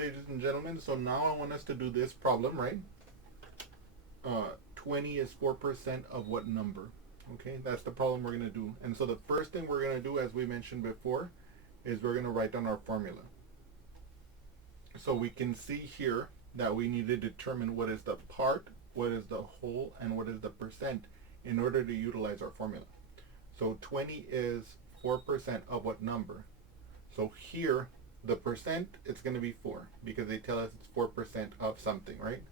ladies and gentlemen, so now I want us to do this problem, right? 20 is 4% of what number? Okay, that's the problem we're going to do. And so the first thing we're going to do, as we mentioned before, is we're going to write down our formula. So we can see here that we need to determine what is the part, what is the whole, and what is the percent in order to utilize our formula. So 20 is 4% of what number? So here, the percent, it's going to be 4 because they tell us it's 4% of something, right?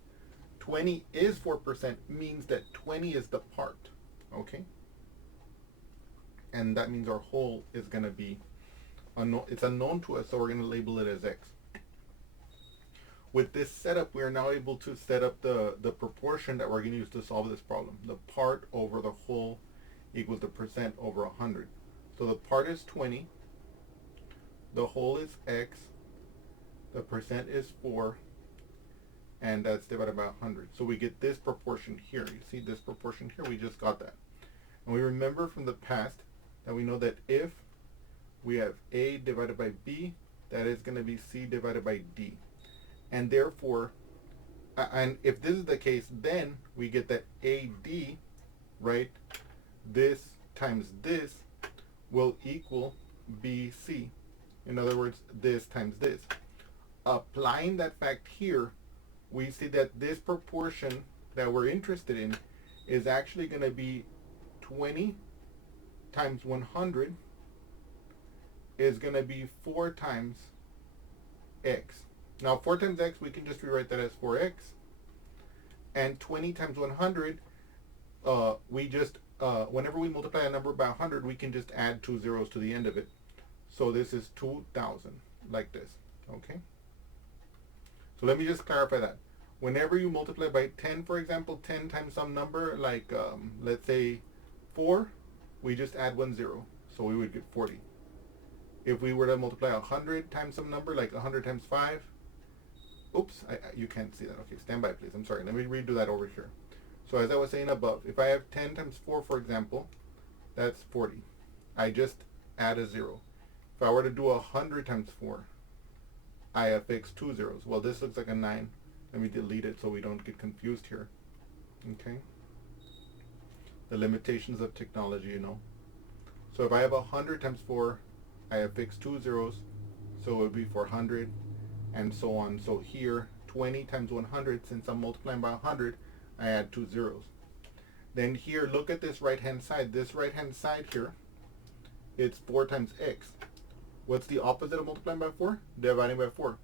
20 is 4% means that 20 is the part, okay? And that means our whole is going to be unknown. It's unknown to us, so we're going to label it as x. With this setup, we are now able to set up the proportion that we're going to use to solve this problem. The part over the whole equals the percent over 100. So the part is 20, the whole is x, the percent is 4, and that's divided by 100. So we get this proportion here. You see this proportion here? We just got that. And we remember from the past that we know that if we have A divided by B, that is going to be C divided by D. And therefore, and if this is the case, then we get that AD, right, this times this will equal BC. In other words, this times this. Applying that fact here, we see that this proportion that we're interested in is actually going to be 20 times 100 is going to be 4 times x. Now 4 times x, we can just rewrite that as 4x. And 20 times 100, we just, whenever we multiply a number by 100, we can just add 2 zeros to the end of it. So this is 2,000, like this, okay? So let me just clarify that. Whenever you multiply by 10, for example, 10 times some number, like let's say 4, we just add 1 0. So we would get 40. If we were to multiply 100 times some number, like 100 times 5, oops, you can't see that. Okay, stand by, please. I'm sorry. Let me redo that over here. So as I was saying above, if I have 10 times 4, for example, that's 40. I just add a 0. If I were to do 100 times 4, I affix 2 zeros. Well, this looks like a 9. Let me delete it so we don't get confused here. Okay? The limitations of technology, you know. So if I have 100 times 4, I affix 2 zeros, so it would be 400, and so on. So here, 20 times 100, since I'm multiplying by 100, I add 2 zeros. Then here, look at this right-hand side. This right-hand side here, it's 4 times x. What's the opposite of multiplying by 4? Dividing by 4.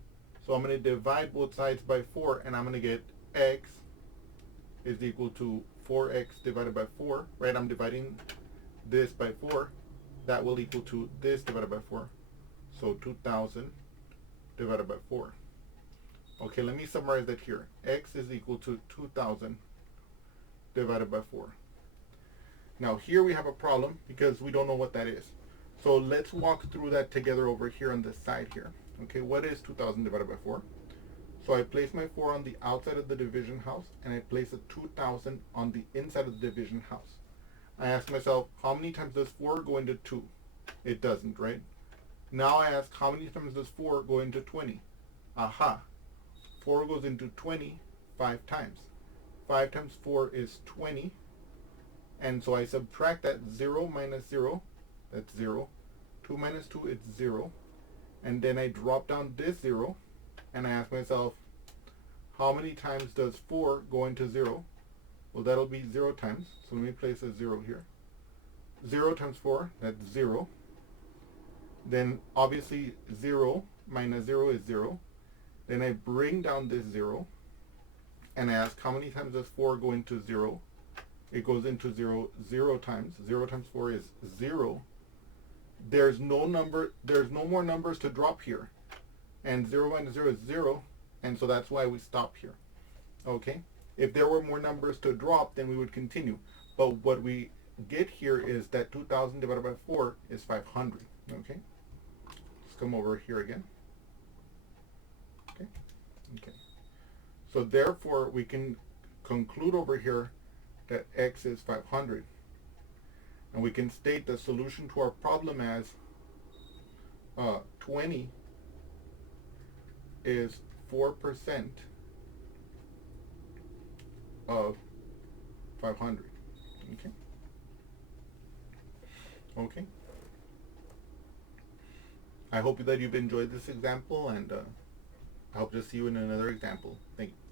So I'm going to divide both sides by 4, and I'm going to get x is equal to 4x divided by 4, right? I'm dividing this by 4. That will equal to this divided by 4. So 2,000 divided by 4. Okay, let me summarize that here. X is equal to 2,000 divided by 4. Now here we have a problem because we don't know what that is. So let's walk through that together over here on this side here. Okay, what is 2,000 divided by 4? So I place my 4 on the outside of the division house, and I place a 2,000 on the inside of the division house. I ask myself, how many times does 4 go into 2? It doesn't, right? Now I ask, how many times does 4 go into 20? Aha! 4 goes into 20 5 times. 5 times 4 is 20. And so I subtract that 0 minus 0. That's 0. 2 minus 2, it's 0. And then I drop down this 0. And I ask myself, how many times does 4 go into 0? Well, that'll be 0 times. So let me place a 0 here. 0 times 4, that's 0. Then obviously 0 minus 0 is 0. Then I bring down this 0. And I ask, how many times does 4 go into 0? It goes into 0 0 times. 0 times 4 is 0. There's no more numbers to drop here. And 0 minus 0 is 0. And so that's why we stop here. Okay? If there were more numbers to drop, then we would continue. But what we get here is that 2,000 divided by 4 is 500. Okay? Let's come over here again. Okay? Okay. So therefore, we can conclude over here that x is 500. And we can state the solution to our problem as 20 is 4% of 500. Okay. Okay. I hope that you've enjoyed this example, and I hope to see you in another example. Thank you.